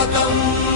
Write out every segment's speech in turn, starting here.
वतम्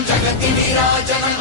ஜகதி நீராஜனம்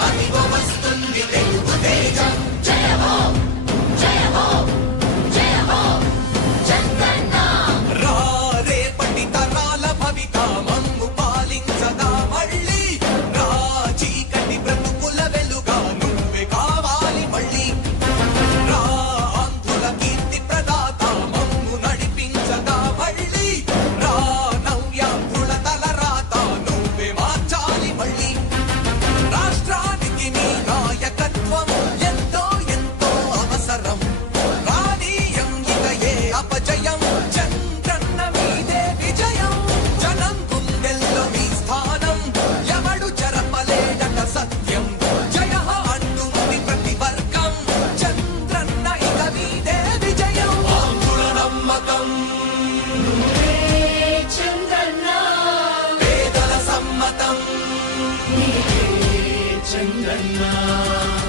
కన్నా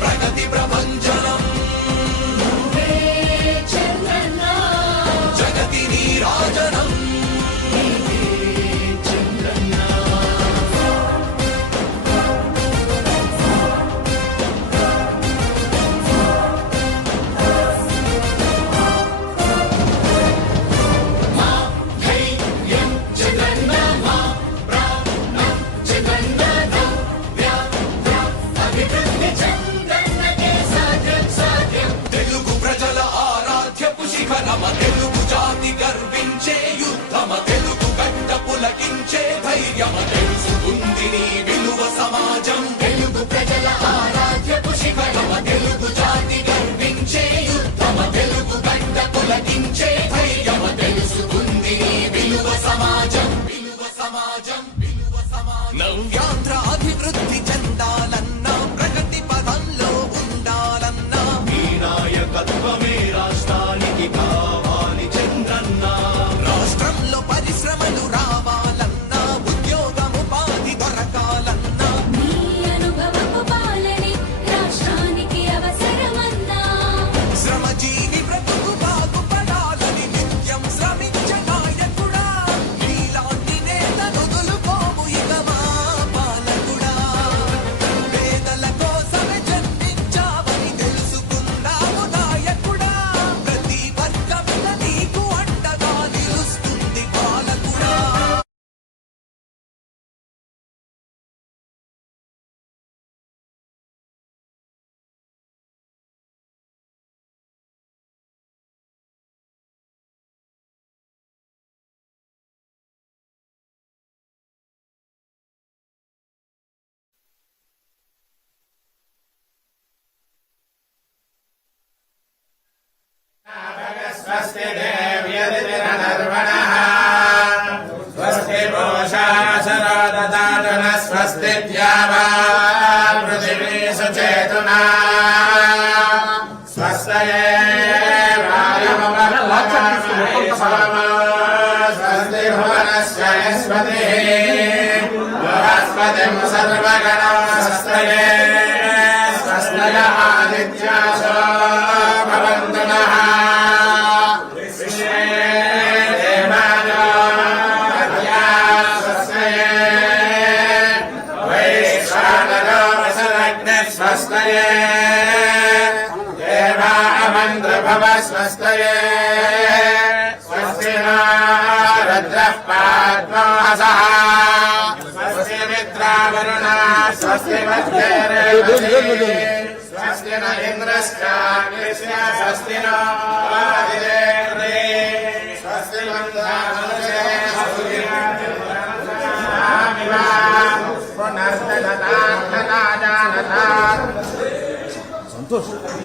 ప్రగతి ప్రపంచ स्वस्ति देव्यतिरनर्वणः स्वस्ति पोषासरो ददातु न स्वस्ति द्यावा पृथिवी सुचेतुना स्वस्तये स्वस्ति भुवनस्य यस्वतिः सर्वगणा स्वस्तये स्वस्तये स्वस्ति न रद्रः पाद्मासः स्वस्ति मित्रावरुणा स्वस्ति मध्यरे स्वस्ति न इन्द्रश्चाग्निश्च स्वस्ति न स्वस्ति पुनर्दनता जानता संतोष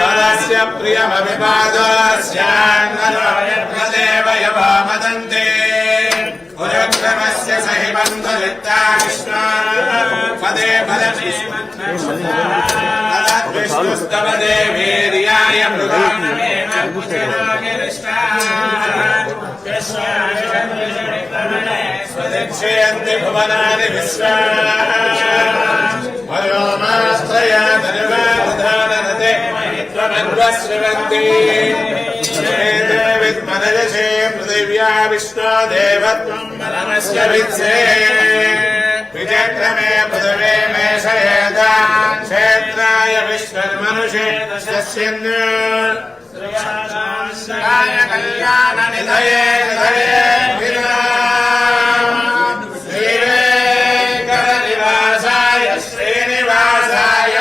తదస్య ప్రియమవిపాదస్యాన్నదేవ యవామదంతే పురక్రమస్య సహి బంధురిత్తా కృష్ణ పదే బలమే తదద్విష్ణుస్తవ స్వదక్షయంతి భువనాని విశ్వా వయోమాశ్రయా ధనువాధాననతే త్వమన్వశ్రవంతి విద్మనయసే పృథివ్యా విష్ణో దేవత్వం పరమస్య విత్సే విచక్రమే పృథివే మే శయేదా క్షేత్రాయ విశ్వర్మనుషే దశస్యన్ కళ్యాణ నిధయే నిధయే శ్రీవేంకటనివాసాయ శ్రీనివాసాయ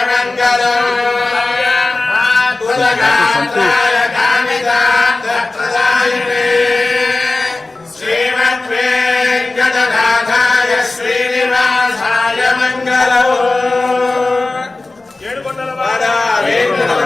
ఏడుకొండల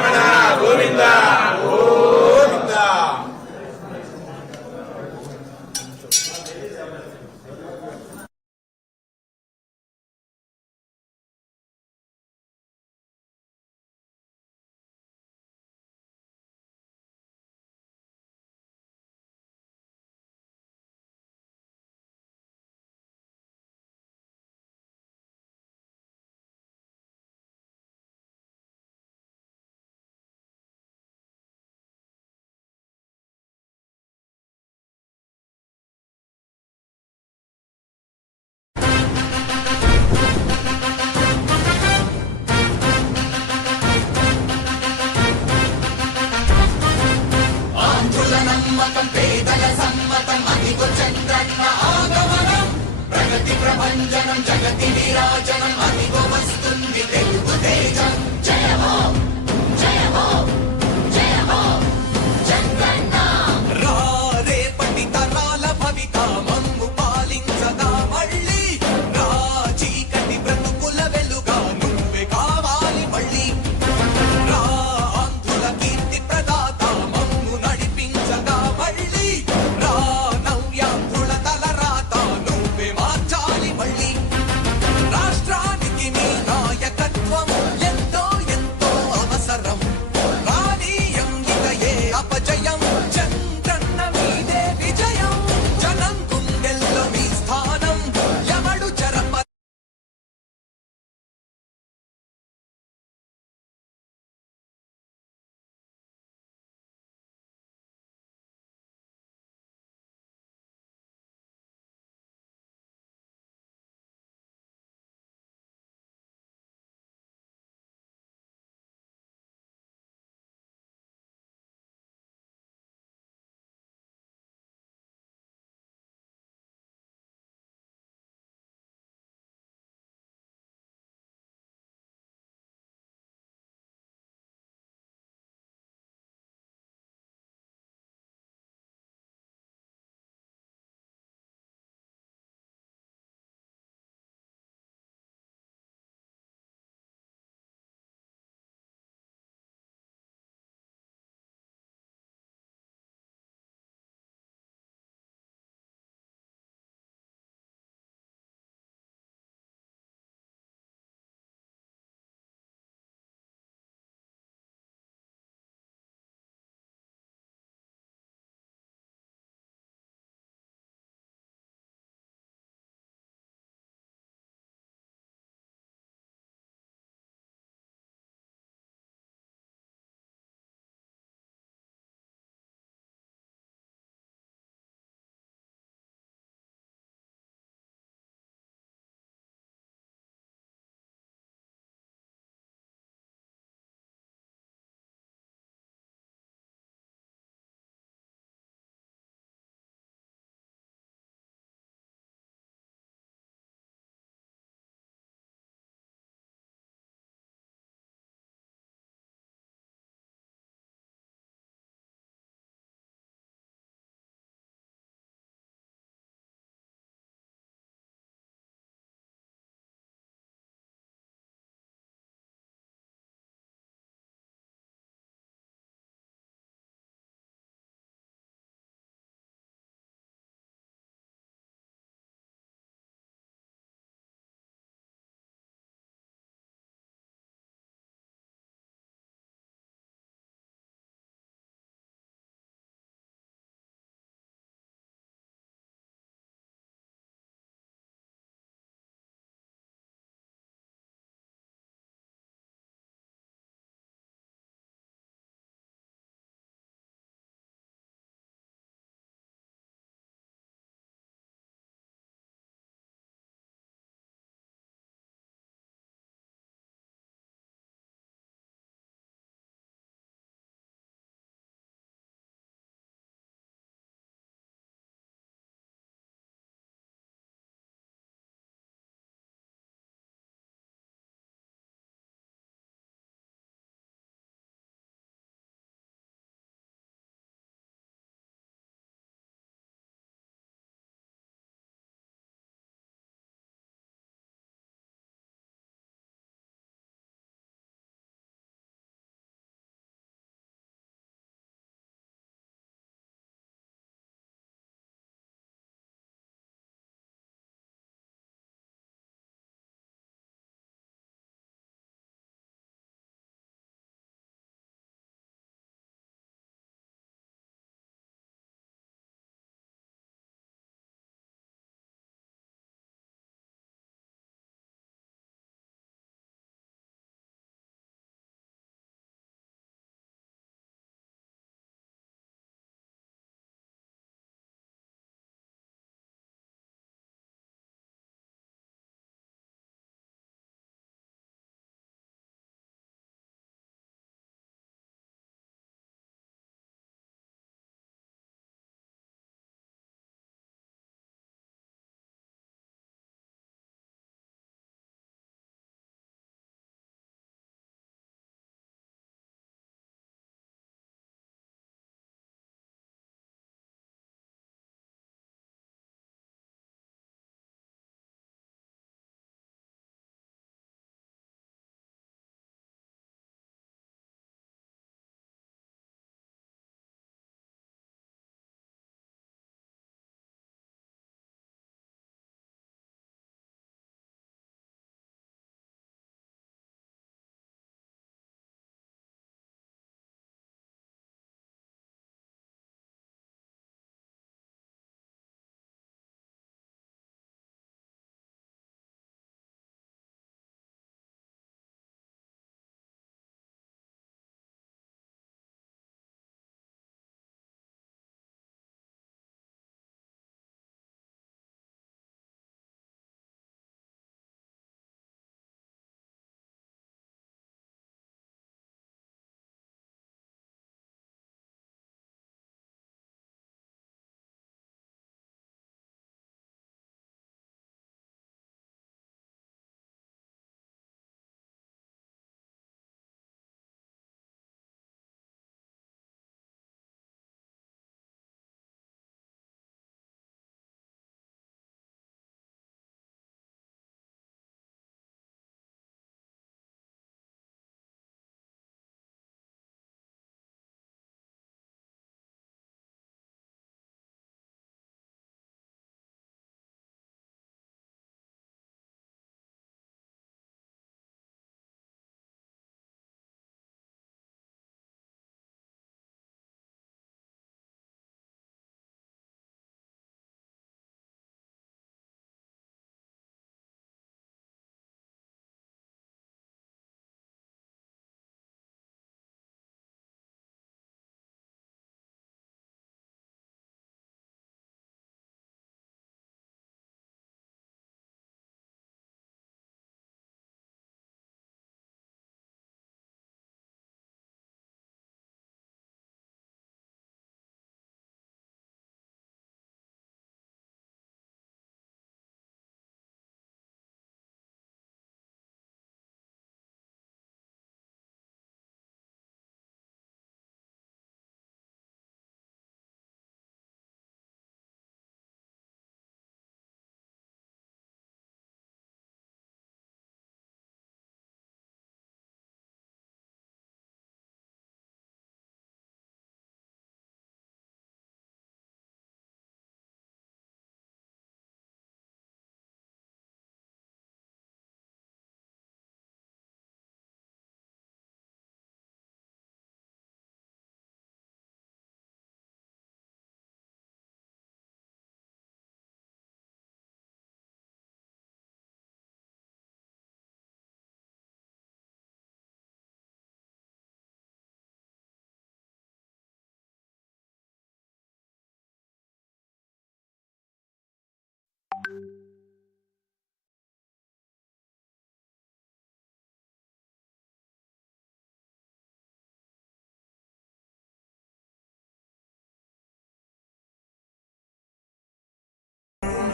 చంద్రన్న ఆగమనం ప్రగతి ప్రభంజనం జగతి విరాజనం అదిగో వస్తుంది తెలుగు తేజం జయమో జయమో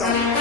Thank you.